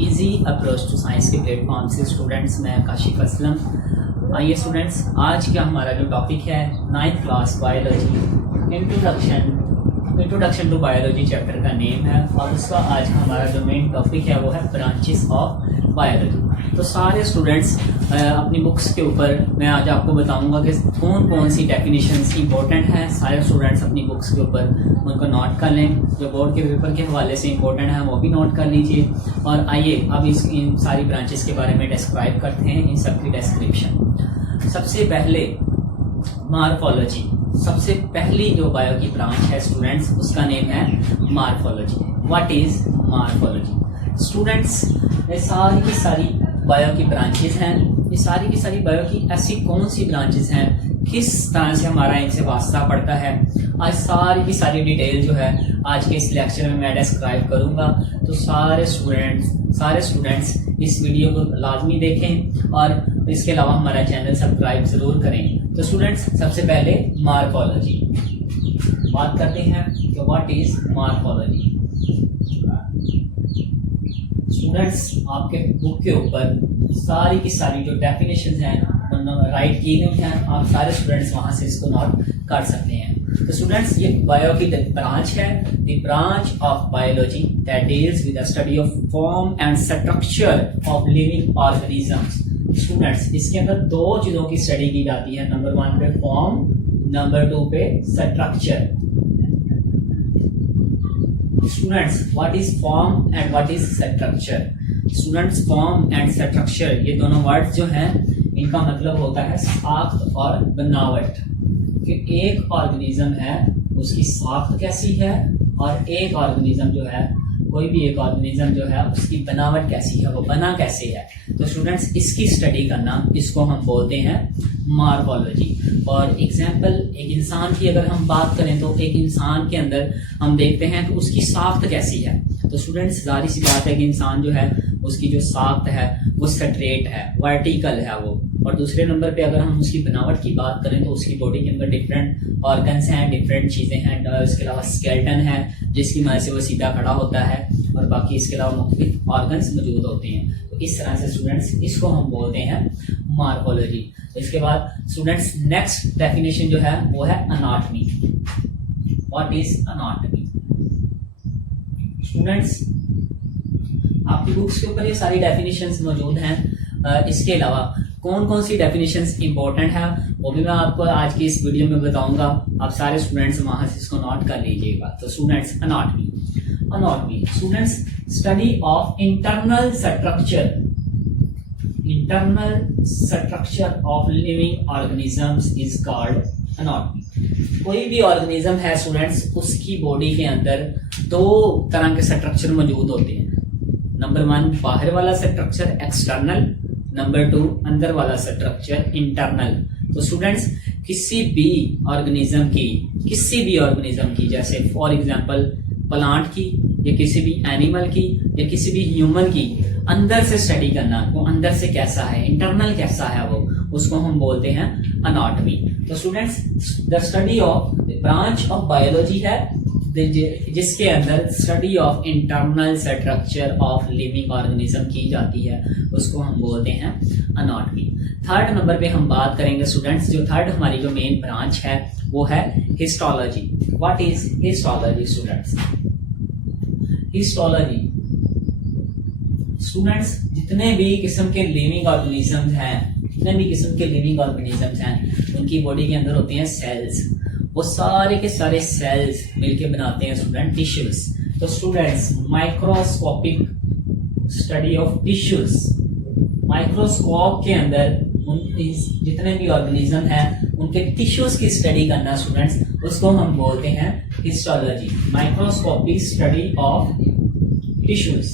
Easy approach to science के platform से students, मैं काशिफ असलम। आइए स्टूडेंट्स, आज का हमारा जो टॉपिक है 9th class biology introduction to biology chapter का नेम है, और उसका आज हमारा जो मेन टॉपिक है वो है ब्रांचेस ऑफ बायोलॉजी। तो सारे स्टूडेंट्स अपनी बुक्स के ऊपर मैं आज आपको बताऊंगा कि कौन कौन सी डेफिनेशंस इंपॉर्टेंट हैं। सारे स्टूडेंट्स अपनी बुक्स के ऊपर उनको नोट कर लें, जो बोर्ड के पेपर के हवाले से इंपॉर्टेंट है वो भी नोट कर लीजिए। और आइए अब इन सारी ब्रांचेस के बारे में डिस्क्राइब करते हैं, इन सब की डिस्क्रिप्शन। सबसे पहले मॉर्फोलॉजी, सबसे पहली जो बायो की ब्रांच है स्टूडेंट्स, उसका नेम है morphology. What is morphology? Students, ये सारी की सारी बायो की ब्रांचेस हैं। ये सारी की सारी बायो की ऐसी कौन सी ब्रांचेस हैं, किस तरह से हमारा इनसे वास्ता पड़ता है, आज सारी की सारी डिटेल जो है आज के इस लेक्चर में मैं डिस्क्राइब करूंगा। तो सारे स्टूडेंट्स इस वीडियो को लाजमी देखें और इसके अलावा हमारा चैनल सब्सक्राइब जरूर करें। तो स्टूडेंट्स, सबसे पहले मॉर्फोलॉजी बात करते हैं कि व्हाट इज मॉर्फोलॉजी। स्टूडेंट्स, आपके बुक के ऊपर सारी की सारी जो डेफिनेशंस हैं राइट की गई हैं, आप सारे स्टूडेंट्स वहां से इसको नोट कर सकते हैं। तो स्टूडेंट्स, ये बायो की ब्रांच है, the branch of biology that deals with the study of form and structure of living organisms. Students, इसके अंदर दो चीजों की स्टडी की जाती है, नंबर 1 पे फॉर्म, नंबर 2 पे structure. Students, what is form and what is structure? Students, form and structure ये दोनों वर्ड्स जो हैं इनका मतलब होता है साख्त और बनावट। कि एक ऑर्गेनिज्म है उसकी साख्त कैसी है, और एक ऑर्गेनिज्म जो है, कोई भी एक ऑर्गेनिज्म जो है उसकी बनावट कैसी है, वो बना कैसे है। तो स्टूडेंट्स, इसकी स्टडी करना, इसको हम बोलते हैं मॉर्फोलॉजी। और एग्जाम्पल, एक इंसान की अगर हम बात करें तो एक इंसान के अंदर हम देखते हैं कि उसकी साख्त कैसी है। तो स्टूडेंट्स, जाहिर सी बात है कि इंसान जो है उसकी जो साख्त है वो स्ट्रेट है, वर्टिकल है वो। और दूसरे नंबर पे अगर हम उसकी बनावट की बात करें तो उसकी बॉडी के अंदर डिफरेंट ऑर्गन्स हैं, डिफरेंट चीज़ें हैं। इसके अलावा स्केलेटन है जिसकी मदद से वो सीधा खड़ा होता है, और बाकी इसके अलावा मुख्तलिफ ऑर्गन्स मौजूद होते हैं। तो इस तरह से स्टूडेंट्स इसको हम बोलते हैं मॉर्फोलॉजी। तो इसके बाद स्टूडेंट्स, नेक्स्ट डेफिनेशन जो है वो है anatomy. What is anatomy? Students, आपकी बुक्स के ऊपर ये सारी डेफिनेशंस मौजूद हैं। इसके अलावा कौन कौन सी डेफिनेशंस इंपॉर्टेंट है वो भी मैं आपको आज की इस वीडियो में बताऊंगा। आप सारे स्टूडेंट्स वहां से इसको नोट कर लीजिएगा। तो students, anatomy students, study of internal structure of living organisms is called anatomy. कोई भी ऑर्गेनिज्म है स्टूडेंट्स, उसकी बॉडी के अंदर दो तरह के स्ट्रक्चर मौजूद होते हैं। नंबर 1 बाहर वाला स्ट्रक्चर एक्सटर्नल, नंबर 2 अंदर वाला स्ट्रक्चर इंटरनल। तो स्टूडेंट्स, किसी भी ऑर्गेनिज्म की जैसे फॉर एग्जांपल प्लांट की, या किसी भी एनिमल की, या किसी भी ह्यूमन की अंदर से स्टडी करना, वो अंदर से कैसा है, इंटरनल कैसा है वो, उसको हम बोलते हैं अनाटमी। तो students, the study of the branch of biology है जिसके अंदर study of internal structure of living organism की जाती है, उसको हम बोलते हैं अनाटमी। थर्ड नंबर पे हम बात करेंगे स्टूडेंट्स, जो थर्ड हमारी जो मेन ब्रांच है वो है histology. What is histology? Students, histology students, जितने भी किस्म के लिविंग ऑर्गेनिजम्स हैं उनकी बॉडी के अंदर होते हैं सेल्स। वो सारे के सारे सेल्स मिलके बनाते हैं स्टूडेंट टिश्यूज। तो students, microscopic study of tissues, microscope के अंदर जितने भी ऑर्गेनिज्म हैं उनके टिश्यूज की स्टडी करना स्टूडेंट्स, उसको हम बोलते हैं histology, microscopic study of tissues.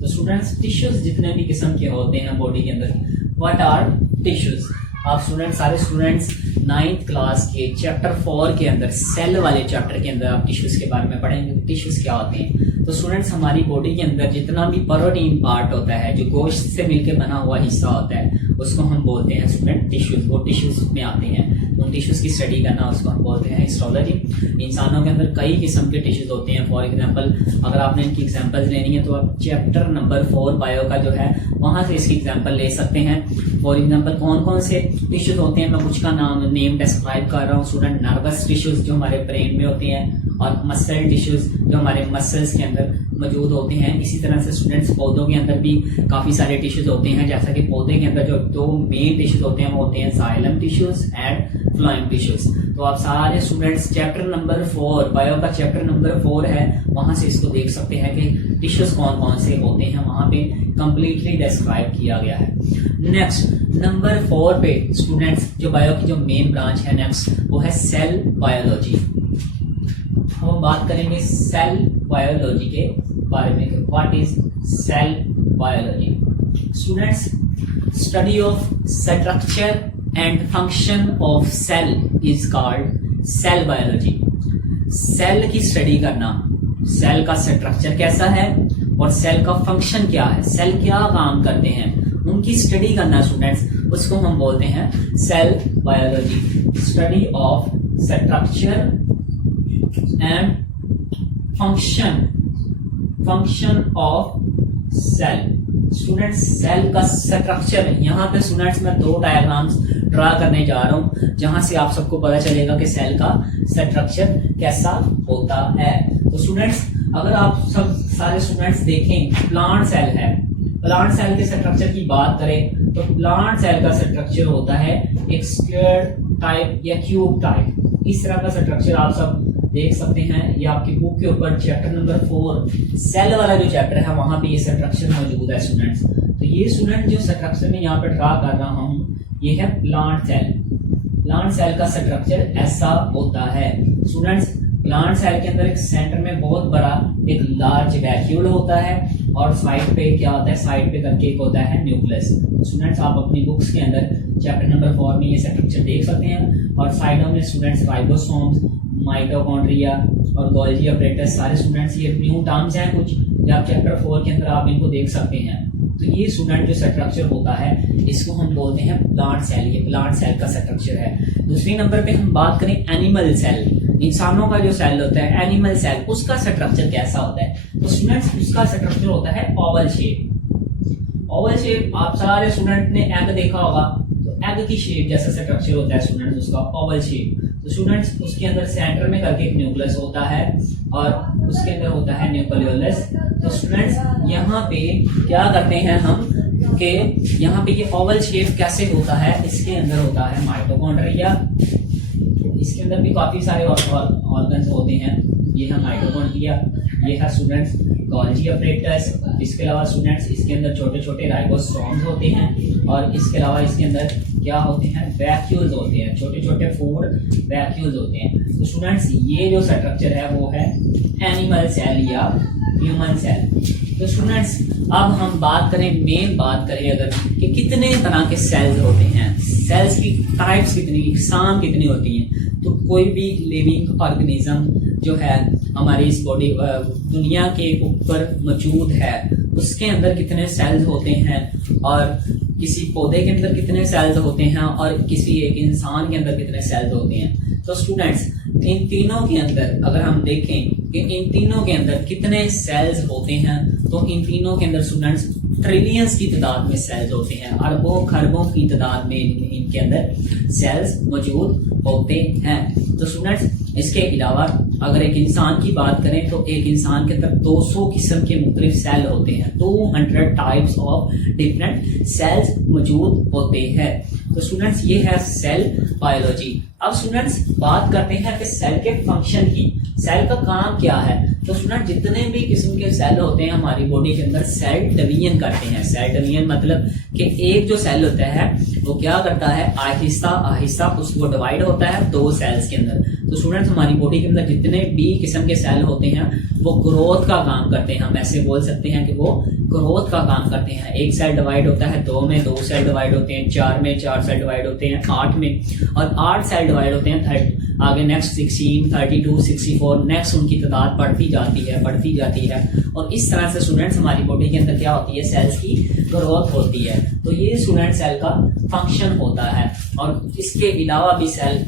तो स्टूडेंट्स, टिश्यूज जितने भी किस्म के होते हैं बॉडी के अंदर, व्हाट आर टिश्यूज? आप स्टूडेंट्स, सारे स्टूडेंट्स 9th क्लास के चैप्टर 4 के अंदर, सेल वाले चैप्टर के अंदर आप टिश्यूज के बारे में पढ़ेंगे। टिश्यूज क्या होते हैं? तो स्टूडेंट्स, हमारी बॉडी के अंदर जितना भी प्रोटीन पार्ट होता है, जो गोश्त से मिलकर बना हुआ हिस्सा होता है, उसको हम बोलते हैं स्टूडेंट टिश्यूज। वो टिश्यूज में आते हैं, उन टिश्यूज की स्टडी करना उसको हम बोलते हैं हिस्टोलॉजी। इंसानों के अंदर कई किस्म के टिश्यूज होते हैं। फॉर एग्जांपल अगर आपने इनकी एग्जांपल्स लेनी है तो आप चैप्टर नंबर 4 बायो का जो है वहाँ से इसकी एग्जांपल ले सकते हैं। फॉर एग्जांपल कौन कौन से टिश्यूज होते हैं, मैं कुछ का नेम डिस्क्राइब कर रहा हूँ स्टूडेंट। नर्वस टिश्यूज जो हमारे ब्रेन में होते हैं, और मसल टिश्यूज जो हमारे मसल्स के अंदर मौजूद होते हैं। इसी तरह से स्टूडेंट्स पौधों के अंदर भी काफ़ी सारे टिश्यूज होते हैं, जैसा कि पौधे के अंदर जो 2 मेन टिश्यूज होते हैं वो होते हैं xylem tissues and phloem tissues. तो आप सारे स्टूडेंट्स चैप्टर नंबर 4 बायो का चैप्टर नंबर 4 है, वहां से इसको देख सकते हैं कि टिश्यूज कौन कौन से होते हैं, वहां पे कंप्लीटली डिस्क्राइब किया गया है। नेक्स्ट नंबर 4 पे स्टूडेंट्स जो बायो की जो मेन ब्रांच है नेक्स्ट वो है सेल बायोलॉजी। हम बात करेंगे सेल बायोलॉजी के बारे में। What is cell biology? Students study of structure and function of cell is called cell biology. Cell की स्टडी करना, सेल का स्ट्रक्चर कैसा है और सेल का फंक्शन क्या है, सेल क्या काम करते हैं, उनकी स्टडी करना स्टूडेंट्स, उसको हम बोलते हैं cell biology. Study of structure and function of cell. Students cell का स्ट्रक्चर है, यहाँ पे स्टूडेंट्स मैं 2 डायग्राम्स ड्रा करने जा रहा हूँ जहां से आप सबको पता चलेगा कि सेल का स्ट्रक्चर कैसा होता है। तो स्टूडेंट्स अगर आप सब सारे स्टूडेंट्स देखें, प्लांट सेल है, प्लांट सेल के स्ट्रक्चर की बात करें तो प्लांट सेल का स्ट्रक्चर होता है एक स्क्वायर टाइप या क्यूब टाइप। इस तरह का स्ट्रक्चर आप सब देख सकते हैं। ये आपकी बुक के ऊपर चैप्टर नंबर 4 सेल वाला जो चैप्टर है वहां पे ये स्ट्रक्चर मौजूद है स्टूडेंट्स। तो ये स्टूडेंट जो स्ट्रक्चर में यहाँ पे ड्रा कर रहा हूँ ये है प्लांट सेल। प्लांट सेल का स्ट्रक्चर ऐसा होता है स्टूडेंट्स। प्लांट सेल के अंदर एक सेंटर में बहुत बड़ा एक लार्ज वैक्यूल होता है और साइड पे क्या होता है, साइड पे करके एक होता है न्यूक्लियस। स्टूडेंट्स आप अपनी बुक्स के अंदर चैप्टर नंबर 4 में ये स्ट्रक्चर देख सकते हैं। और साइडों में स्टूडेंट्स राइबोसोम्स, माइटोकॉन्ड्रिया और गोल्जी अपरेटस, सारे स्टूडेंट्स ये न्यू टर्म्स हैं कुछ, या आप चैप्टर 4 के अंदर आप इनको देख सकते हैं। तो ये स्टूडेंट जो स्ट्रक्चर होता है इसको हम बोलते हैं प्लांट सेल। ये प्लांट सेल का स्ट्रक्चर है। दूसरी नंबर पे हम बात करें एनिमल सेल, इंसानों का जो सेल होता है एनिमल सेल, उसका स्ट्रक्चर कैसा होता है? तो स्टूडेंट्स उसका स्ट्रक्चर होता है ओवल शेप। ओवल शेप आप सारे स्टूडेंट ने एग देखा होगा, तो एग की शेप जैसा स्ट्रक्चर होता है स्टूडेंट्स उसका ओवल शेप। तो स्टूडेंट्स उसके अंदर सेंटर में करके एक न्यूक्लियस होता है और उसके अंदर होता है न्यूक्लियोलस। तो स्टूडेंट्स यहाँ पे क्या करते हैं हम कि यहाँ पे ये ओवल शेप कैसे होता है, इसके अंदर होता है माइटोकॉन्ड्रिया। इसके अंदर भी काफी सारे ऑर्गन्स होते हैं। ये है माइटोकॉन्ड्रिया, ये है स्टूडेंट्स गोल्जी अपरेटस। इसके अलावा स्टूडेंट्स इसके अंदर छोटे छोटे राइबोसोम्स होते हैं और इसके अलावा इसके अंदर क्या होते हैं, वैक्यूल्स होते हैं, छोटे छोटे फूड वैक्यूल्स होते हैं। तो स्टूडेंट्स ये जो स्ट्रक्चर है वो है एनिमल सेल या ह्यूमन सेल। तो स्टूडेंट्स अब हम बात करें, मेन बात करें अगर कि कितने तरह के सेल्स होते हैं, सेल्स की टाइप्स कितनी, इकसाम कितनी होती हैं। तो कोई भी लिविंग ऑर्गेनिज्म जो है हमारी इस बॉडी दुनिया के ऊपर मौजूद है उसके अंदर कितने सेल्स होते हैं, और किसी पौधे के अंदर कितने सेल्स होते हैं, और किसी एक इंसान के अंदर कितने सेल्स होते हैं। तो स्टूडेंट्स इन तीनों के अंदर अगर हम देखें कि इन तीनों के अंदर कितने सेल्स होते हैं, तो इन तीनों के अंदर स्टूडेंट्स ट्रिलियंस की तादाद में सेल्स होते हैं, अरबों खरबों की तादाद में इनके अंदर सेल्स मौजूद होते हैं। तो स्टूडेंट्स इसके अलावा अगर एक इंसान की बात करें तो एक इंसान के अंदर 200 किस्म के मुख्तलिफ सेल होते हैं, 200 टाइप्स ऑफ डिफरेंट सेल्स मौजूद होते हैं। तो स्टूडेंट्स ये है सेल बायोलॉजी। अब स्टूडेंट्स बात करते हैं कि सेल के फंक्शन की, सेल का काम क्या है। तो स्टूडेंट जितने भी किस्म के सेल होते हैं हमारी बॉडी के अंदर सेल डिवीजन करते हैं। सेल डिवीजन मतलब कि एक जो सेल होता है वो क्या करता है, आहिस्ता आहिस्ता उसको डिवाइड होता है 2 सेल्स के अंदर। तो स्टूडेंट्स हमारी बॉडी के अंदर जितने भी किस्म के सेल होते हैं वो ग्रोथ का काम करते हैं। हम ऐसे बोल सकते हैं कि वो ग्रोथ का काम करते हैं। एक सेल डिवाइड होता है 2 में, 2 सेल डिवाइड होते हैं 4 में, 4 सेल डिवाइड होते हैं 8 में, और 8 सेल डिवाइड होते हैं 30, आगे नेक्स्ट 16, 32, 64, नेक्स्ट उनकी तादाद बढ़ती जाती है। और इस तरह से स्टूडेंट्स हमारी बॉडी के अंदर क्या होती है, सेल्स की ग्रोथ होती है। तो ये स्टूडेंट सेल का फंक्शन होता है। और इसके अलावा भी सेल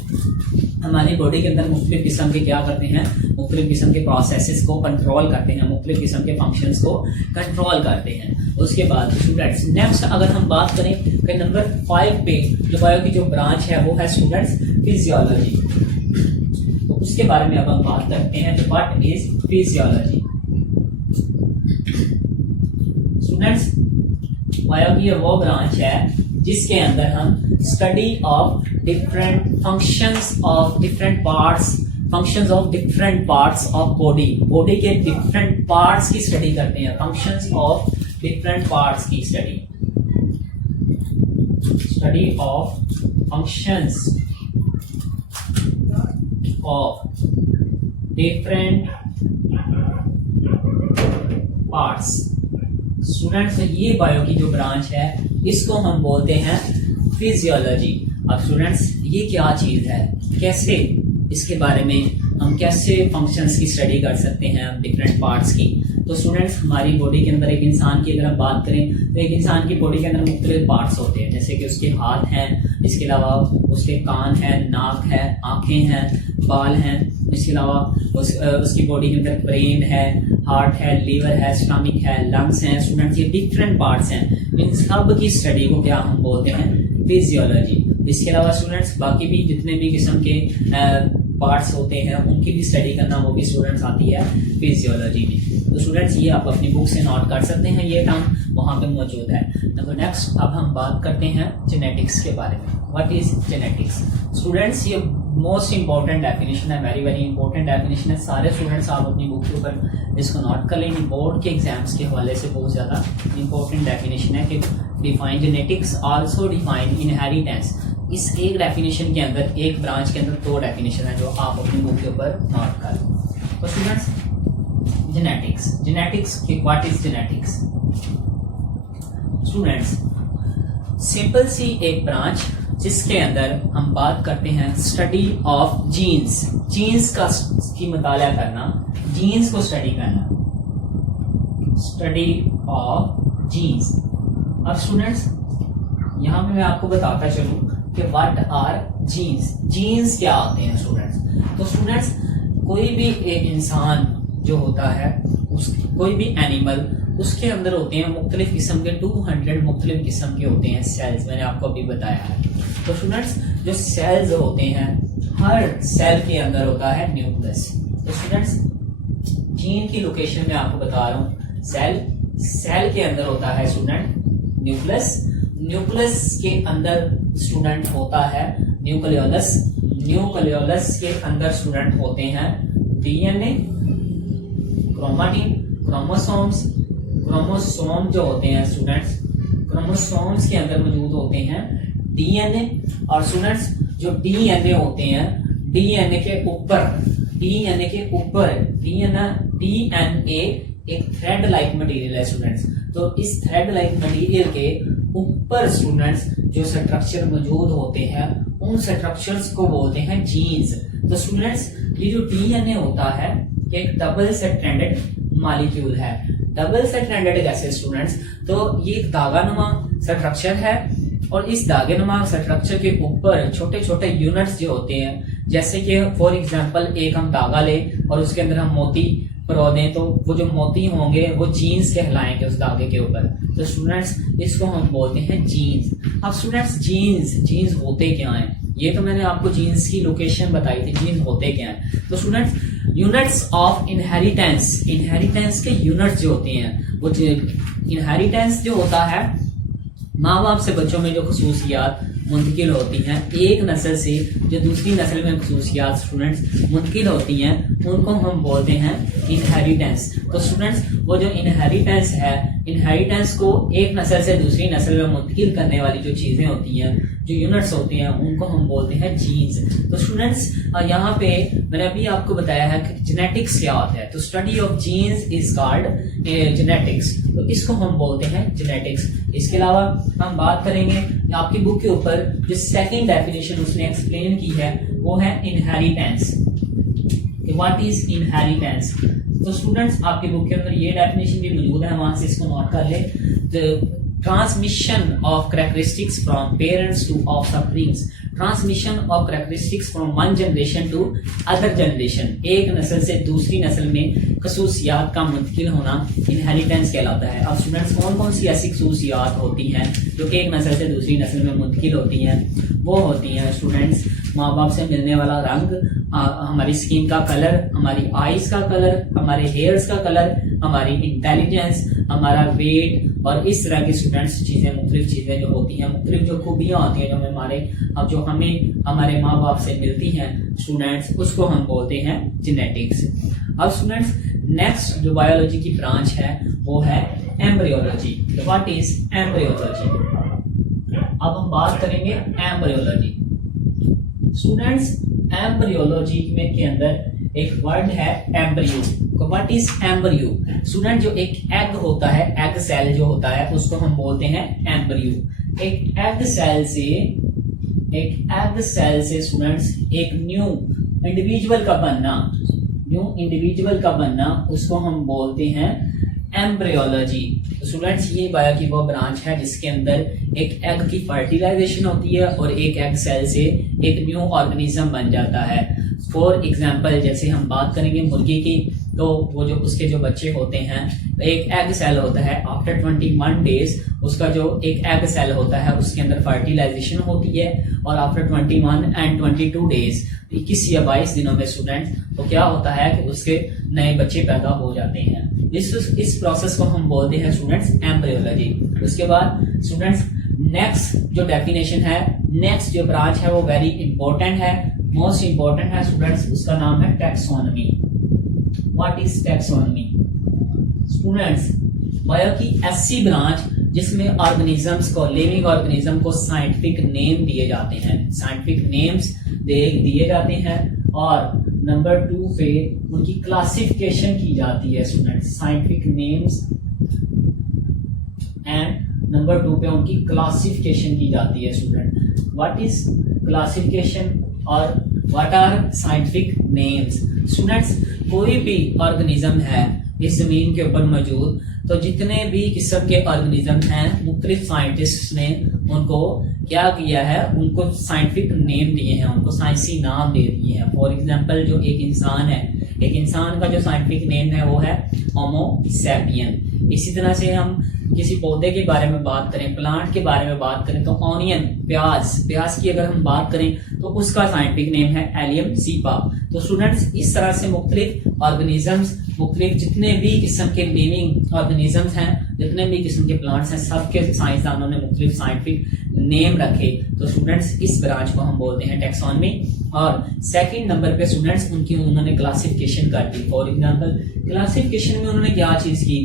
हमारी बॉडी के अंदर मुख्तलिफ किस्म के क्या करते हैं, मुख्तलिफ किस्म के प्रोसेसेस को कंट्रोल करते हैं, मुख्तलिफ किस्म के फंक्शंस को कंट्रोल करते हैं। उसके बाद स्टूडेंट्स नेक्स्ट अगर हम बात करें कि नंबर 5 पे जो बायो की जो ब्रांच है वो है स्टूडेंट्स फिजियोलॉजी। तो उसके बारे में अब हम बात करते हैं जो what is physiology. Students bio की वो ब्रांच है जिसके अंदर हम study of different functions of different parts of body के डिफरेंट पार्ट्स की स्टडी करते हैं। फंक्शंस ऑफ डिफरेंट पार्ट्स की study of functions of different parts. Students ये बायो की जो ब्रांच है इसको हम बोलते हैं फिजियोलॉजी। अब स्टूडेंट्स ये क्या चीज है, कैसे इसके बारे में हम कैसे फंक्शंस की स्टडी कर सकते हैं डिफरेंट पार्ट्स की। तो स्टूडेंट्स हमारी बॉडी के अंदर एक इंसान की अगर हम बात करें तो एक इंसान की बॉडी के अंदर मुख्तलिफ पार्ट्स होते हैं, जैसे कि उसके हाथ हैं, इसके अलावा उसके कान हैं, नाक है, आंखें हैं, बाल हैं, इसके अलावा उसकी बॉडी के अंदर ब्रेन है, हार्ट है, लीवर है, स्टमक है, लंग्स हैं। स्टूडेंट्स ये डिफरेंट पार्ट्स हैं, इन सब की स्टडी को क्या हम बोलते हैं फिजियोलॉजी। इसके अलावा स्टूडेंट्स बाकी भी जितने भी किस्म के पार्ट्स होते हैं उनकी भी स्टडी करना वो भी स्टूडेंट्स आती है फिजियोलॉजी में। तो स्टूडेंट्स ये आप अपनी बुक से नोट कर सकते हैं, ये टर्म वहाँ पे मौजूद है। तो नेक्स्ट अब हम बात करते हैं जेनेटिक्स के बारे में। What is genetics? स्टूडेंट्स ये मोस्ट इंपॉर्टेंट डेफिनेशन है, वेरी वेरी इंपॉर्टेंट डेफिनेशन है। सारे स्टूडेंट्स आप अपनी बुक के ऊपर इसको नोट कर लेंगे, बोर्ड के एग्जाम्स के हवाले से बहुत ज़्यादा इंपॉर्टेंट डेफिनेशन है कि define genetics also define inheritance. इस एक डेफिनेशन के अंदर, एक ब्रांच के अंदर 2 डेफिनेशन है जो आप अपनी बुक के ऊपर नोट कर लें। तो स्टूडेंट्स जेनेटिक्स की what is genetics? Students simple सी एक ब्रांच जिसके अंदर हम बात करते हैं स्टडी ऑफ जीन्स की मुताला करना, जीन्स को स्टडी करना, स्टडी ऑफ जीन्स। अब स्टूडेंट्स यहाँ पे मैं आपको बताता चलूं कि व्हाट आर जीन्स क्या होते हैं स्टूडेंट्स। तो स्टूडेंट्स कोई भी एक इंसान जो होता है, कोई भी एनिमल, उसके अंदर होते हैं मुख्तलिफ किस्म के 200 मुख्तलिफ किस्म के होते हैं सेल्स, मैंने आपको अभी बताया है। तो स्टूडेंट्स जो सेल्स होते हैं, हर सेल के अंदर होता है न्यूक्लियस। तो स्टूडेंट्स जीन की लोकेशन में आपको बता रहा हूँ, सेल के अंदर होता है स्टूडेंट न्यूक्लियस के अंदर स्टूडेंट होता है न्यूक्लियोलस के अंदर स्टूडेंट होते हैं डीएनए, क्रोमाटिन, क्रोमोसोम जो होते हैं स्टूडेंट्स, क्रोमोसोम्स के अंदर मौजूद होते हैं डीएनए। और स्टूडेंट्स जो डीएनए होते हैं, डीएनए के ऊपर डीएनए एक थ्रेड लाइक मटेरियल है स्टूडेंट्स। तो इस थ्रेड लाइक मटेरियल के ऊपर स्टूडेंट्स जो स्ट्रक्चर मौजूद होते हैं उन स्ट्रक्चर्स को बोलते हैं जीन्स। तो स्टूडेंट्स ये जो डीएनए होता है एक डबल स्ट्रैंडेड मॉलिक्यूल है। डबल स्ट्रैंडेड कैसे स्टूडेंट्स? तो ये एक धागानुमा स्ट्रक्चर है और इस धागानुमा स्ट्रक्चर के ऊपर छोटे छोटे यूनिट्स जो होते हैं, जैसे कि फॉर एग्जांपल एक हम धागा ले और उसके अंदर हम मोती परो दें, तो वो जो मोती होंगे वो जीन्स कहलाएंगे उस धागे के ऊपर। तो स्टूडेंट्स इसको हम बोलते हैं जीन्स। अब स्टूडेंट्स जीन्स होते क्या हैं? ये तो मैंने आपको जीन्स की लोकेशन बताई थी, जीन्स होते क्या हैं। तो स्टूडेंट्स यूनिट्स ऑफ इनहेरिटेंस के यूनिट्स जो होते हैं, वो इनहेरिटेंस जो होता है माँ बाप से बच्चों में जो खसूसियात मुंतकिल होती हैं, एक नस्ल से जो दूसरी नस्ल में खसूसियात स्टूडेंट्स मुंतकिल होती हैं, उनको हम बोलते हैं इनहेरिटेंस। तो स्टूडेंट्स वो जो इनहेरिटेंस है, इनहेरिटेंस को एक नस्ल से दूसरी नस्ल में मुंतकिल करने वाली जो चीजें होती हैं, जो यूनिट्स होती हैं, उनको हम बोलते हैं जीन्स। तो स्टूडेंट्स यहाँ पे मैंने अभी आपको बताया है कि जेनेटिक्स क्या होता है। तो study of genes is called genetics. तो इसको हम बोलते हैं जेनेटिक्स। इसके अलावा हम बात करेंगे आपकी बुक के ऊपर जो सेकंड डेफिनेशन उसने एक्सप्लेन की है वो है इनहेरिटेंस। What is inheritance? तो स्टूडेंट्स आपके बुक के अंदर ये डेफिनेशन भी मौजूद है, वहां से इसको नोट कर ले। तो transmission of characteristics from parents to offsprings, transmission of characteristics from one generation to other generation, एक नस्ल से दूसरी नस्ल में खसूसियात का मुंतकिल होना इनहेरिटेंस कहलाता है। अब स्टूडेंट्स कौन कौन सी ऐसी खसूसियात होती हैं जो कि एक नस्ल से दूसरी नस्ल में मुंतकिल होती हैं? वो होती हैं स्टूडेंट्स माँ बाप से मिलने वाला रंग, हमारी स्किन का कलर, हमारी आईज का कलर, हमारे हेयर्स का कलर, हमारी इंटेलिजेंस, हमारा वेट और इस तरह की स्टूडेंट्स चीजें, मुख्तलिफ चीजें जो होती हैं, मुख्तलिफ जो खूबियां होती हैं जो हमें हमारे माँ बाप से मिलती हैं स्टूडेंट्स, उसको हम बोलते हैं जेनेटिक्स। अब स्टूडेंट्स नेक्स्ट जो बायोलॉजी की ब्रांच है वो है एम्ब्रियोलॉजी। What is embryology? अब हम बात करेंगे एम्ब्रियोलॉजी। स्टूडेंट्स एम्ब्रियोलॉजी में के अंदर एक वर्ड है embryo. What is embryo? Student जो एक एग होता है, एग सेल जो होता है उसको हम बोलते हैं एम्ब्रियो। एक एग सेल से स्टूडेंट्स एक न्यू इंडिविजुअल का बनना उसको हम बोलते हैं एम्ब्रियोलॉजी। स्टूडेंट्स ये बायो की वो ब्रांच है जिसके अंदर एक एग की फर्टिलाइजेशन होती है और एक एग सेल से एक न्यू ऑर्गेनिज्म बन जाता है। फॉर एग्जाम्पल जैसे हम बात करेंगे मुर्गी की, तो वो जो उसके जो बच्चे होते हैं, एक एग सेल होता है, आफ्टर 21 डेज उसका जो एक एग सेल होता है उसके अंदर फर्टिलाइजेशन होती है और आफ्टर 21 एंड 22 डेज 21 या 22 दिनों में स्टूडेंट तो क्या होता है कि उसके नए बच्चे पैदा हो जाते हैं। इस प्रोसेस को हम बोलते हैं स्टूडेंट्स एम्ब्रियोलॉजी। उसके बाद स्टूडेंट्स नेक्स्ट जो डेफिनेशन है, नेक्स्ट जो ब्रांच है वो वेरी इंपॉर्टेंट है, मोस्ट इंपॉर्टेंट है स्टूडेंट्स, उसका नाम है taxonomy. What is taxonomy? Students bio की ऐसी ब्रांच जिसमें ऑर्गेनिजम्स को, लिविंग ऑर्गेनिज्म को साइंटिफिक नेम दिए जाते हैं, साइंटिफिक नेम्स दिए जाते हैं और नंबर 2 पे उनकी क्लासिफिकेशन की जाती है students, scientific names and number 2 पे उनकी क्लासिफिकेशन की जाती है स्टूडेंट। व्हाट इज क्लासिफिकेशन और what are scientific names? Students कोई भी ऑर्गेनिज्म है इस जमीन के ऊपर मौजूद, तो जितने भी किस्म के ऑर्गेनिज्म हैं मुख्तलिफ साइंटिस्ट ने उनको क्या किया है, उनको साइंटिफिक नेम दिए हैं, उनको साइंसी नाम दे दिए हैं। फॉर एग्जांपल जो एक इंसान है, एक इंसान का जो साइंटिफिक नेम है वो है होमो सैपियन। इसी तरह से हम किसी पौधे के बारे में बात करें, प्लांट के बारे में बात करें तो ऑनियन, प्याज की अगर हम बात करें तो उसका साइंटिफिक नेम है एलियम सीपा। तो स्टूडेंट्स इस तरह से मुख्तलिफ ऑर्गेनिजम्स, मुख्तलिफ जितने भी किस्म के लिविंग ऑर्गेनिजम्स हैं, जितने भी किस्म के प्लांट्स हैं, सबके साइंसदानों ने मुख्तलिफ साइंटिफिक नेम रखे। तो स्टूडेंट्स इस ब्रांच को हम बोलते हैं टैक्सोनॉमी। और सेकंड नंबर पे स्टूडेंट्स उन्होंने क्लासिफिकेशन कर दी। फॉर एग्जांपल क्लासिफिकेशन में उन्होंने क्या चीज की,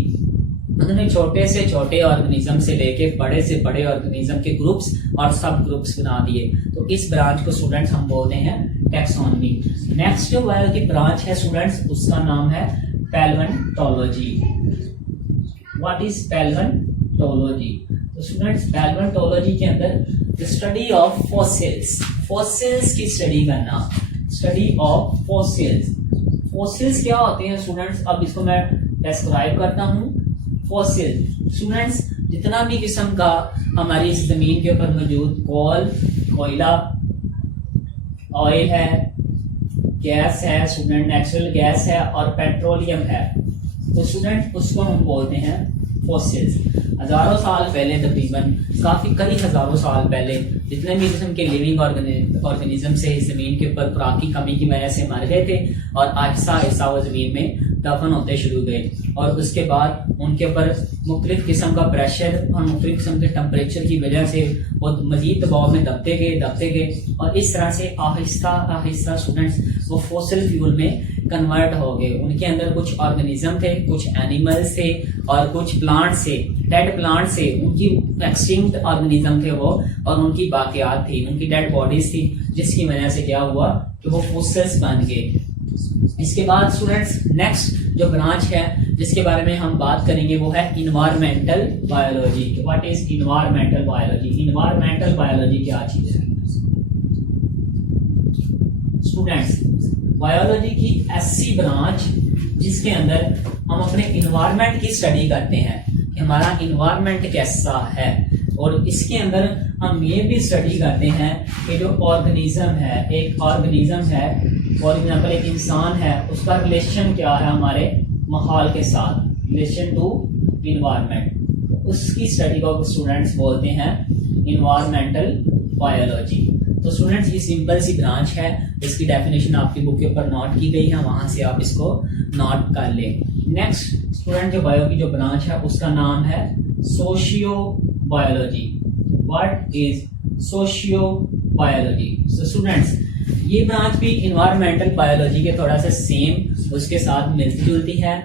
उन्होंने छोटे से छोटे ऑर्गेनिज्म से लेके बड़े से बड़े ऑर्गेनिज्म के ग्रुप्स और सब ग्रुप्स बना दिए। तो इस ब्रांच को स्टूडेंट्स हम बोलते हैं टैक्सोनॉमी। नेक्स्ट जो बायो की ब्रांच है स्टूडेंट्स उसका नाम है पैलियोंटोलॉजी। What is पैलियोंटोलॉजी? तो स्टूडेंट्स पैलियोंटोलॉजी के अंदर स्टडी ऑफ फॉसिल्स, फॉसिल्स की स्टडी करना, स्टडी ऑफ फॉसिल्स। फॉसिल्स क्या होते हैं स्टूडेंट्स? अब इसको मैं डिस्क्राइब करता हूँ। फॉसिल स्टूडेंट्स जितना भी किस्म का हमारी इस जमीन के ऊपर मौजूद कोयला, ऑयल है, गैस है स्टूडेंट, नेचुरल गैस है और पेट्रोलियम है, तो स्टूडेंट उसको हम बोलते हैं फॉसिल्स। हजारों साल पहले, तकरीबन कई हजारों साल पहले जितने भी किस्म के लिविंग ऑर्गेनिज्म से इस जमीन के ऊपर खुराक की कमी की वजह से मर गए थे और आहिस्ता आहिस्ता वो जमीन में दफन होते शुरू हुए और उसके बाद उनके ऊपर मुख्तलिफ किस्म का प्रेशर और मुख्तलिफ किस्म के टेम्परेचर की वजह से वो मजीद दबाव में दबते गए और इस तरह से आहिस्ता आहिस्ता स्टूडेंट्स वो फॉसिल फ्यूल में कन्वर्ट हो गए। उनके अंदर कुछ ऑर्गेनिज्म थे, कुछ एनिमल्स थे और कुछ प्लांट्स थे, डेड प्लांट्स थे, उनकी एक्सटिंक्ट ऑर्गेनिज्म थे वो और उनकी बाकियात थी, उनकी डेड बॉडीज थी, जिसकी वजह से क्या हुआ कि वो फॉसिल्स बन गए। इसके बाद स्टूडेंट्स नेक्स्ट जो ब्रांच है जिसके बारे में हम बात करेंगे वो है environmental biology. What is environmental biology? Environmental biology क्या चीज है स्टूडेंट्स? बायोलॉजी की ऐसी ब्रांच जिसके अंदर हम अपने इन्वायरमेंट की स्टडी करते हैं कि हमारा इन्वायरमेंट कैसा है, और इसके अंदर हम ये भी स्टडी करते हैं कि जो ऑर्गेनिज्म है, एक ऑर्गेनिज्म है, फॉर एग्जांपल एक इंसान है, उसका रिलेशन क्या है हमारे माहौल के साथ, रिलेशन टू इन्वायरमेंट, उसकी स्टडी को स्टूडेंट्स बोलते हैं इन्वायरमेंटल बायोलॉजी। तो स्टूडेंट्स ये सिंपल सी ब्रांच है, इसकी डेफिनेशन आपकी बुक के ऊपर नोट की गई है, वहां से आप इसको नोट कर लें। नेक्स्ट स्टूडेंट जो बायो की जो ब्रांच है उसका नाम है socio biology. What is socio biology? So students ये ब्रांच भी इन्वायरमेंटल बायोलॉजी के थोड़ा सा सेम उसके साथ मिलती जुलती है।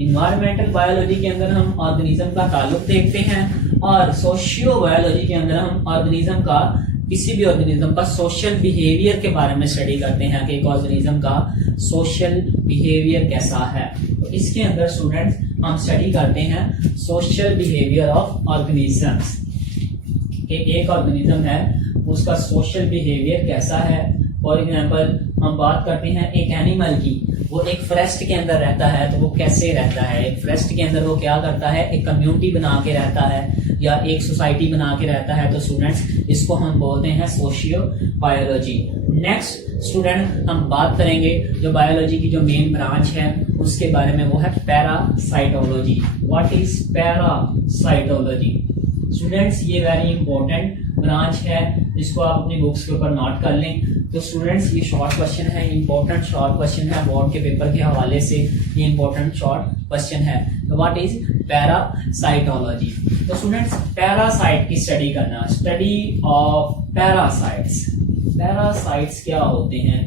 इन्वायरमेंटल बायोलॉजी के अंदर हम ऑर्गेनिज्म का ताल्लुक देखते हैं, और सोशियो बायोलॉजी के अंदर हम ऑर्गेनिज्म का, किसी भी ऑर्गेनिज्म का सोशल बिहेवियर के बारे में स्टडी करते हैं कि एक ऑर्गेनिज्म का सोशल बिहेवियर कैसा है। तो इसके अंदर स्टूडेंट्स हम स्टडी करते हैं सोशल बिहेवियर ऑफ ऑर्गेनिजम्स, कि एक ऑर्गेनिज्म है उसका सोशल बिहेवियर कैसा है। फॉर एग्जांपल हम बात करते हैं एक एनिमल की, वो एक फॉरेस्ट के अंदर रहता है तो वो कैसे रहता है, एक फॉरेस्ट के अंदर वो क्या करता है, एक कम्युनिटी बना के रहता है या एक सोसाइटी बना के रहता है। तो स्टूडेंट्स इसको हम बोलते हैं सोशियो बायोलॉजी। नेक्स्ट स्टूडेंट हम बात करेंगे जो बायोलॉजी की जो मेन ब्रांच है उसके बारे में, वो है parasitology. What is parasitology? Students ये वेरी इंपॉर्टेंट ब्रांच है, जिसको आप अपनी बुक्स के ऊपर नोट कर लें। तो स्टूडेंट्स ये शॉर्ट क्वेश्चन है, इंपॉर्टेंट शॉर्ट क्वेश्चन है, बोर्ड के पेपर के हवाले से ये इंपॉर्टेंट शॉर्ट क्वेश्चन है। तो व्हाट इज पैरासाइटोलॉजी? तो स्टूडेंट्स पैरासाइट की स्टडी करना, स्टडी ऑफ पैरासाइट्स, पैरासाइट्स क्या होते हैं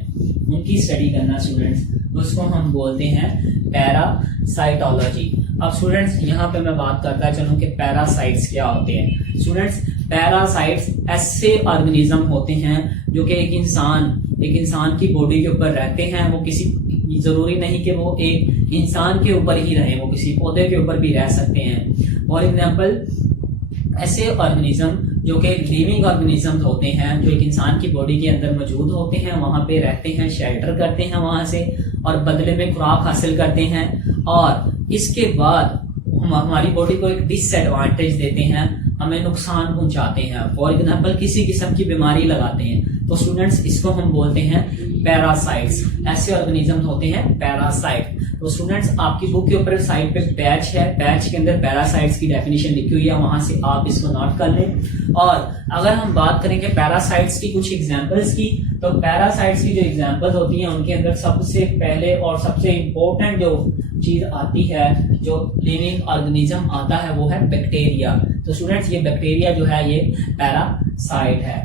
उनकी स्टडी करना स्टूडेंट्स, उसको हम बोलते हैं पैरासाइटोलॉजी। अब स्टूडेंट्स यहाँ पे मैं बात करता चलूँ कि पैरासाइट्स क्या होते हैं। स्टूडेंट्स पैरासाइट्स ऐसे ऑर्गेनिज्म होते हैं जो कि एक इंसान की बॉडी के ऊपर रहते हैं। वो किसी, जरूरी नहीं कि वो एक इंसान के ऊपर ही रहे, वो किसी पौधे के ऊपर भी रह सकते हैं। फॉर एग्जाम्पल ऐसे ऑर्गेनिज्म जो कि लिविंग ऑर्गेनिज्म होते हैं, जो एक इंसान की बॉडी के अंदर मौजूद होते हैं, वहां पे रहते हैं, शेल्टर करते हैं वहां से, और बदले में खुराक हासिल करते हैं, और इसके बाद हमारी बॉडी को एक डिसएडवांटेज देते हैं, हमें नुकसान पहुंचाते हैं। फॉर एग्जाम्पल किसी किस्म की बीमारी लगाते हैं। तो स्टूडेंट्स इसको हम बोलते हैं पैरासाइट्स। ऐसे ऑर्गेनिज्म होते हैं पैरासाइट। तो स्टूडेंट्स आपकी बुक के ऊपर साइड पे पैच है, पैच के अंदर पैरासाइट्स की डेफिनेशन लिखी हुई है, वहां से आप इसको नोट कर लें। और अगर हम बात करेंगे पैरासाइट्स की कुछ एग्जांपल्स की, तो पैरासाइट्स की जो एग्जांपल्स होती हैं उनके अंदर सबसे पहले और सबसे इंपॉर्टेंट जो चीज आती है, जो लिविंग ऑर्गेनिज्म आता है, वो है बैक्टीरिया। तो स्टूडेंट्स ये बैक्टीरिया जो है ये पैरासाइट है।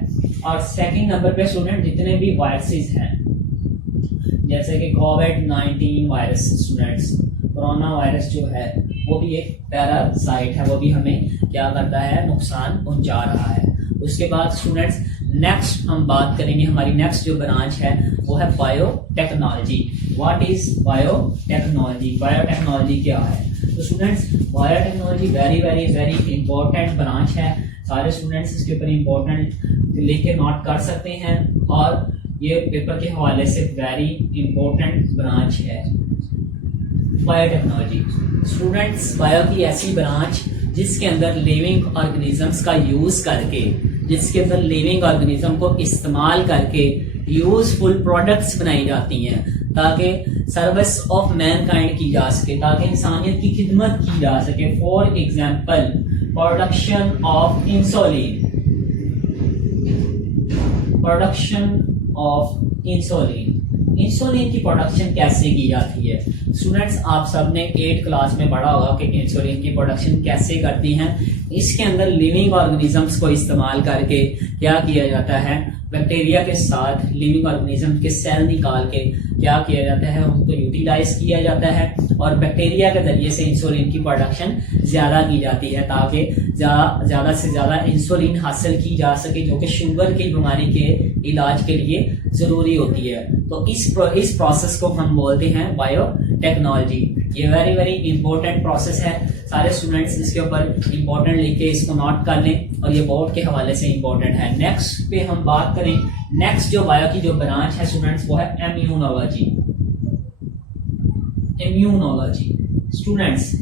और सेकंड नंबर पे स्टूडेंट जितने भी वायरसेस हैं, जैसे कि कोविड-19 वायरस, स्टूडेंट्स कोरोना वायरस जो है वो भी एक पैरासाइट है, वो भी हमें क्या करता है, नुकसान पहुंचा रहा है। उसके बाद स्टूडेंट्स नेक्स्ट हम बात करेंगे, हमारी नेक्स्ट जो ब्रांच है वो है biotechnology. What is biotechnology? Biotechnology क्या है? तो students biotechnology very very very important branch है। सारे स्टूडेंट्स इसके ऊपर इंपॉर्टेंट लेके नोट कर सकते हैं, और ये पेपर के हवाले से वेरी इंपॉर्टेंट ब्रांच है बायोटेक्नोलॉजी। स्टूडेंट्स बायो की ऐसी ब्रांच जिसके अंदर लिविंग ऑर्गेनिजम्स का यूज करके, जिसके अंदर लिविंग ऑर्गेनिज्म को इस्तेमाल करके यूजफुल प्रोडक्ट्स बनाई जाती हैं, ताकि सर्विस ऑफ मैनकाइंड की जा सके, ताकि इंसानियत की खिदमत की जा सके। For example production of insulin, production of insulin. Insulin की प्रोडक्शन कैसे की जाती है? स्टूडेंट्स आप सबने 8th क्लास में पढ़ा होगा कि इंसुलिन की प्रोडक्शन कैसे करती हैं। इसके अंदर लिविंग ऑर्गेनिजम्स को इस्तेमाल करके क्या किया जाता है, बैक्टीरिया के साथ लिविंग ऑर्गेनिज्म के सेल निकाल के क्या किया जाता है, उनको यूटिलाइज किया जाता है, और बैक्टीरिया के जरिए से इंसुलिन की प्रोडक्शन ज्यादा की जाती है, ताकि ज्यादा से ज्यादा इंसुलिन हासिल की जा सके, जो कि शुगर की बीमारी के इलाज के लिए जरूरी होती है। तो इस प्रोसेस को हम बोलते हैं बायोटेक्नोलॉजी। ये वेरी वेरी इंपॉर्टेंट प्रोसेस है। सारे स्टूडेंट्स इसके ऊपर इंपॉर्टेंट लिख के इसको नोट कर लें, और ये बोर्ड के हवाले से इंपॉर्टेंट है। नेक्स्ट पे हम बात करें, नेक्स्ट जो बायो की जो ब्रांच है स्टूडेंट्स वो है immunology. Immunology students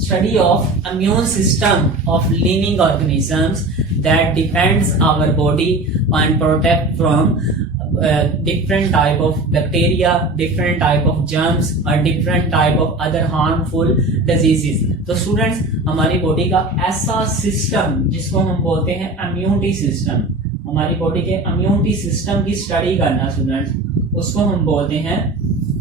study of immune system of living organisms that defends our body and protect from different type of bacteria, different type of germs और different type of other harmful diseases। तो students हमारी body का ऐसा system जिसको हम बोलते हैं immunity system, हमारी बॉडी के इम्यूनिटी सिस्टम की स्टडी करना स्टूडेंट्स, उसको हम बोलते हैं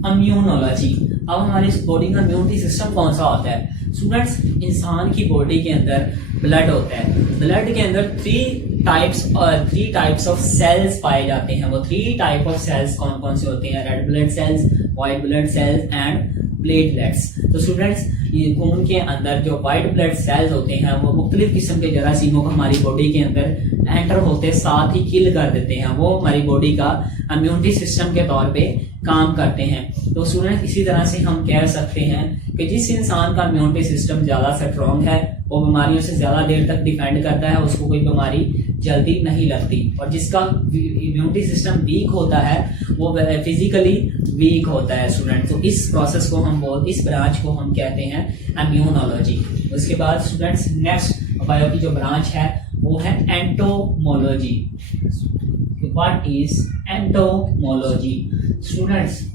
इम्यूनोलॉजी। अब हमारी बॉडी का इम्यूनिटी सिस्टम कौन सा होता है स्टूडेंट्स? इंसान की बॉडी के अंदर ब्लड होता है, ब्लड के अंदर थ्री टाइप्स ऑफ सेल्स पाए जाते हैं। वो 3 टाइप ऑफ सेल्स कौन कौन से होते हैं? Red blood cells, white blood cells and platelets. तो स्टूडेंट्स ये खून के अंदर जो व्हाइट ब्लड सेल्स होते हैं वो मुख्तलिफ किस्म के जरासीमों को हमारी बॉडी के अंदर एंटर होते साथ ही किल कर देते हैं। वो हमारी बॉडी का इम्यूनिटी सिस्टम के तौर पे काम करते हैं। तो स्टूडेंट इसी तरह से हम कह सकते हैं कि जिस इंसान का इम्यूनिटी सिस्टम ज्यादा स्ट्रॉन्ग है वो बीमारियों से ज्यादा देर तक डिफेंड करता है, उसको कोई बीमारी जल्दी नहीं लगती। और जिसका इम्यूनिटी सिस्टम वीक होता है वो फिजिकली वीक होता है स्टूडेंट। तो इस प्रोसेस को इस ब्रांच को हम कहते हैं इम्यूनोलॉजी। उसके बाद स्टूडेंट्स नेक्स्ट बायो की जो ब्रांच है वो है entomology. What is entomology? Students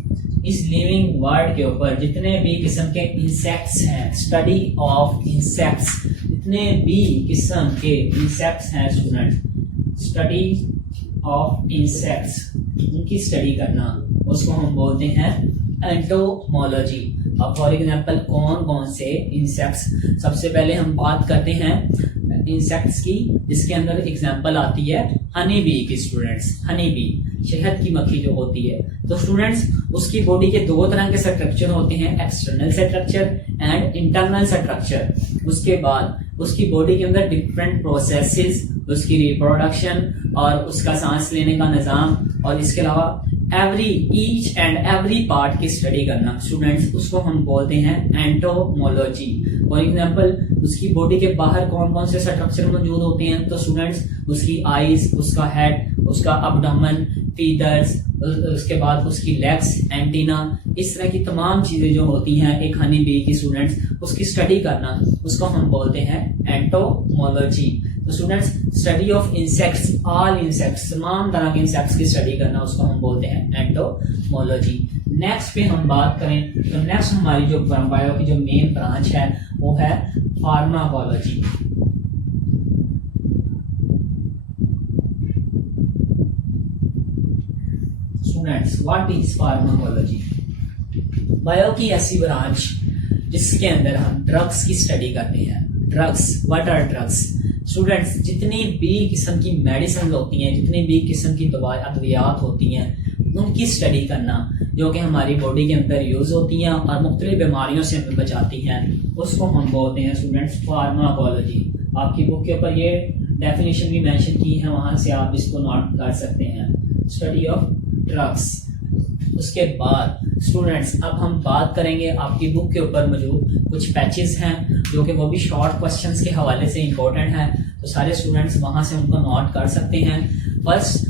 इस लिविंग वर्ल्ड के ऊपर जितने भी किस्म के इंसेक्ट्स हैं, स्टडी ऑफ इंसेक्ट्स, जितने भी किस्म के इंसेक्ट्स हैं स्टूडेंट्स, स्टडी ऑफ इंसेक्ट्स, उनकी स्टडी करना उसको हम बोलते हैं एंटोमोलॉजी। अब फॉर एग्जांपल कौन कौन से इंसेक्ट्स? सबसे पहले हम बात करते हैं इंसेक्ट्स की, जिसके अंदर एग्जांपल आती है हनी बी की। स्टूडेंट्स हनी बी शहद की मक्खी जो होती है, तो स्टूडेंट्स उसकी बॉडी के 2 तरह के स्ट्रक्चर होते हैं, external structure and internal structure. उसके बाद उसकी बॉडी के अंदर डिफरेंट प्रोसेसेस, उसकी रिप्रोडक्शन और उसका सांस लेने का निजाम और इसके अलावा ईच एंड एवरी पार्ट की स्टडी करना स्टूडेंट्स, उसको हम बोलते हैं एंटोमोलॉजी। फॉर एग्जांपल उसकी बॉडी के बाहर कौन कौन से स्ट्रक्चर मौजूद होते हैं? तो स्टूडेंट्स उसकी आईज, उसका हेड, उसका अब्डोमेन, फीदर्स, उसके बाद उसकी लेग्स, एंटीना, इस तरह की तमाम चीजें जो होती हैं एक हनी बी की स्टूडेंट्स, उसकी स्टडी करना उसको हम बोलते हैं एंटोमोलॉजी। तो students study of insects, all insects, तमाम तरह के इंसेक्ट्स की स्टडी करना उसको हम बोलते हैं एंटोमोलॉजी। नेक्स्ट पे हम बात करें तो नेक्स्ट हमारी जो बायो की जो मेन ब्रांच है वो है pharmacology. Students what is pharmacology? Bio की ऐसी ब्रांच जिसके अंदर हम ड्रग्स की स्टडी करते हैं। Drugs, what are drugs? Students जितनी भी किस्म की मेडिसिन होती हैं, जितनी भी किस्म की अद्वियात होती हैं, उनकी स्टडी करना जो कि हमारी बॉडी के अंदर यूज होती हैं और मुख्तलिफ बीमारियों से हमें बचाती हैं, उसको हम बोलते हैं स्टूडेंट्स फार्माकोलॉजी। आपकी बुक के ऊपर ये डेफिनेशन भी मेंशन की है, वहां से आप इसको नोट कर सकते हैं, स्टडी ऑफ ड्रग्स। उसके बाद स्टूडेंट्स अब हम बात करेंगे, आपकी बुक के ऊपर मौजूद कुछ पैचेस हैं जो कि वो भी शॉर्ट क्वेश्चंस के हवाले से इंपॉर्टेंट हैं, तो सारे स्टूडेंट्स वहां से उनको नोट कर सकते हैं। फर्स्ट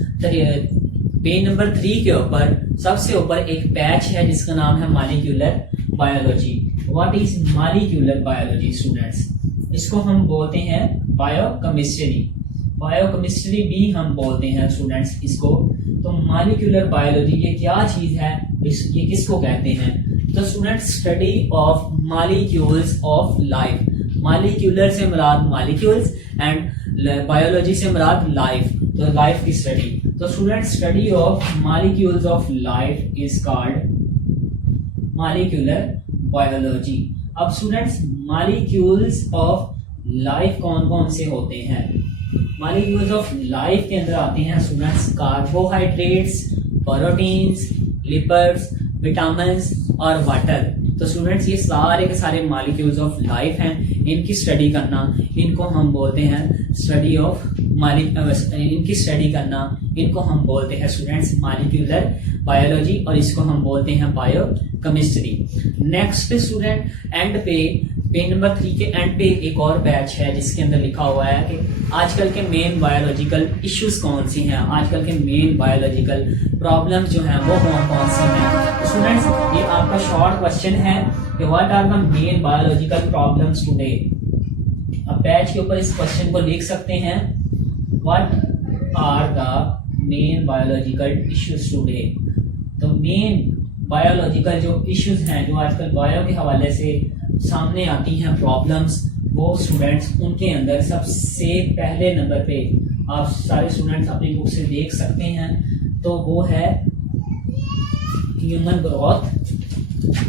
पेज नंबर 3 के ऊपर सबसे ऊपर एक पैच है जिसका नाम है molecular biology. What is molecular biology? Students इसको हम बोलते हैं बायोकेमिस्ट्री, बायोकेमिस्ट्री भी हम बोलते हैं स्टूडेंट्स इसको। तो मॉलिक्यूलर बायोलॉजी ये क्या चीज है, ये किसको कहते हैं? तो students study of molecules of life. Molecular से मुराद मॉलिक्यूल्स एंड बायोलॉजी से मुराद लाइफ, तो लाइफ की स्टडी। तो student study of molecules of life is called molecular biology. अब स्टूडेंट्स मॉलिक्यूल्स ऑफ लाइफ कौन कौन से होते हैं? मॉलिक्यूल्स ऑफ लाइफ के अंदर आते हैं students carbohydrates, proteins, lipids, vitamins और वाटर। तो स्टूडेंट्स ये सारे के सारे मॉलिक्यूल्स ऑफ लाइफ हैं, इनकी स्टडी करना, इनको हम बोलते हैं स्टडी ऑफ इनकी स्टडी करना, इनको हम बोलते हैं स्टूडेंट्स मॉलिक्यूलर बायोलॉजी और इसको हम बोलते हैं बायोकेमिस्ट्री। नेक्स्ट स्टूडेंट एंड पे पेज नंबर 3 के एंड पे एक और बैच है जिसके अंदर लिखा हुआ है कि आजकल के मेन बायोलॉजिकल इश्यूज कौन सी हैं, आजकल के मेन बायोलॉजिकल प्रॉब्लम्स जो हैं वो कौन सी हैं। तो स्टूडेंट्स ये आपका शॉर्ट क्वेश्चन है कि what are the main biological problems today. अब बैच के ऊपर इस क्वेश्चन को लिख सकते हैं, what are the main biological issues today. तो मेन बायोलॉजिकल जो इश्यूज हैं, जो आजकल बायो के हवाले से सामने आती हैं प्रॉब्लम्स, वो स्टूडेंट्स उनके अंदर सबसे पहले नंबर पे आप सारे स्टूडेंट्स अपनी बुक से देख सकते हैं, तो वो है ह्यूमन ग्रोथ।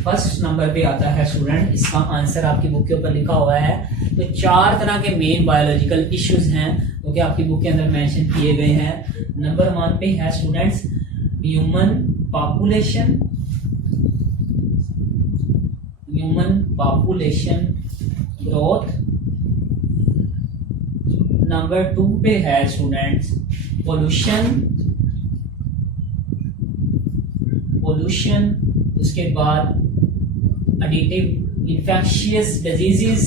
फर्स्ट नंबर पे आता है स्टूडेंट, इसका आंसर आपकी बुक के ऊपर लिखा हुआ है। तो 4 तरह के मेन बायोलॉजिकल इश्यूज हैं जो कि आपकी बुक के अंदर मेंशन किए गए हैं। नंबर 1 पे है students human population growth. Number 2 पे है स्टूडेंट्स पोल्यूशन, उसके बाद एडिटिव इन्फेक्शियस डिजीजेस,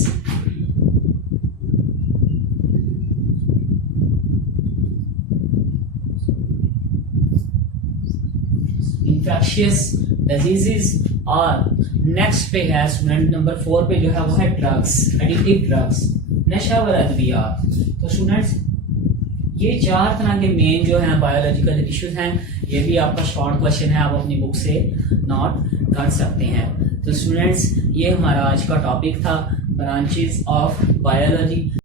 और नेक्स्ट पे है स्टूडेंट नंबर 4 पे जो है वो है ड्रग्स, एडिक्टिव ड्रग्स, नशावर अद्वियात। तो स्टूडेंट्स ये 4 तरह के मेन जो हैं बायोलॉजिकल इश्यूज हैं। ये भी आपका शॉर्ट क्वेश्चन है, आप अपनी बुक से नोट कर सकते हैं। तो स्टूडेंट्स ये हमारा आज का टॉपिक था, ब्रांचेस ऑफ बायोलॉजी।